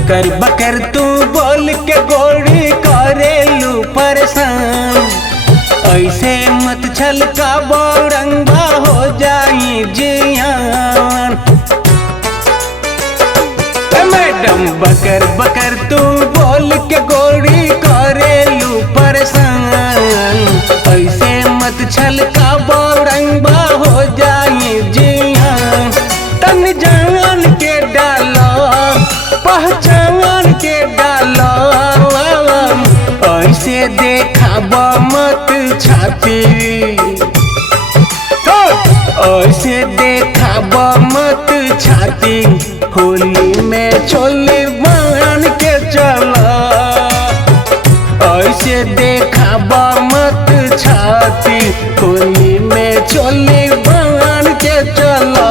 बकर बकर तू बोल के गोरी करेलू परेशान। ऐसे मत छलका बौरंगा हो जाई जियान। मैडम बकर बकर तू बोल के गोरी करेलू परेशान। ऐसे मत छलका बौरंगा हो जाई जियान। तन जान के डालो पहचान के डालो। ऐसे देखाब मत छाती, ऐसे देखाब मत छाती। होली में चोली बांध के चला। ऐसे देखाब मत छाती। होली में चोली बांध के चला।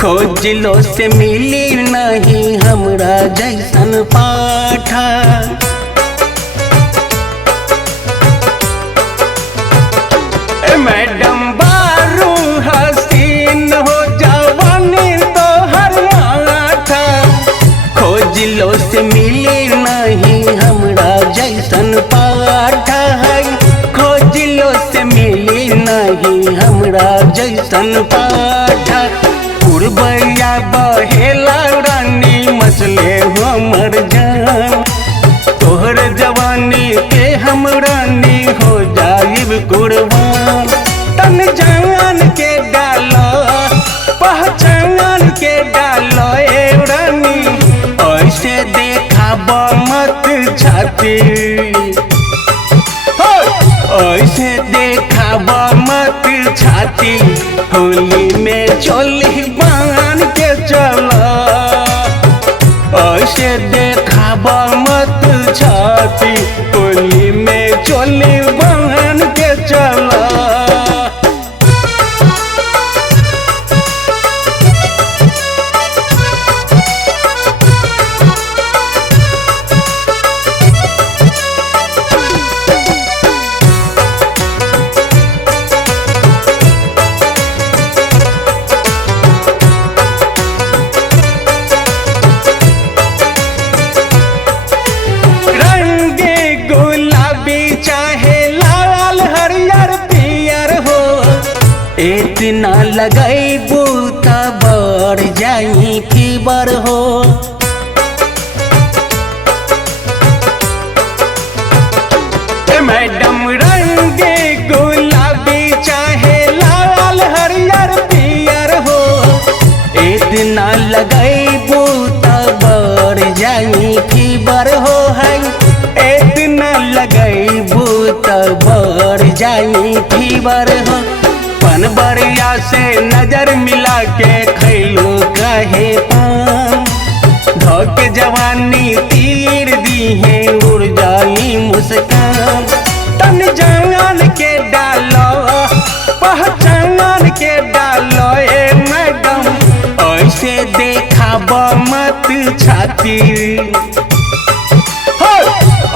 खोजलो से मिली नहीं हमरा जैसन पाठा। मैडम बारू हसीन हो जवानी तो हर माठा। खोजलो से मिली नहीं हमरा जैसन पाठा। खोजलो से मिली नहीं हमरा जैसन पाठा। पुरबैया बहेला रानी मचले हमर जान। तोहर जवानी के हम रानी हो जाइब कुर्बान। तन जान के डालो पहचान के डालो ए रानी। ऐसे देखाब मत छाती, ऐसे देखाब मत छाती। होली में चोली बांध के चला। ऐसे देखाब मत छाती। होली में चोली बांध के चला। इतना लगैबू त बढ़ जाई फीवर हो। मैडम रंगे गुलाबी चाहे लाल हरियर पियर हो। इतना लगैबू त बढ़ जाई फीवर हो है। इतना लगैबू त बढ़ जाई फीवर हो। पनबरिया से नजर मिला के खैलू कहे पान। धोके जवानी तीर दी है उड़ जाई मुस्कान। तन जान के डालो पहचान के डालो ए मैडम। ऐसे देखाब मत छाती,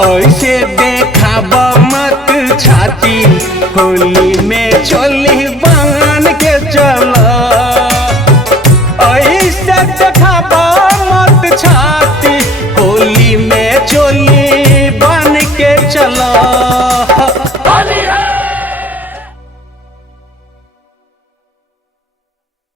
ऐसे देखाब मत छाती। होली में चोली बांध के चला। ऐसे देखा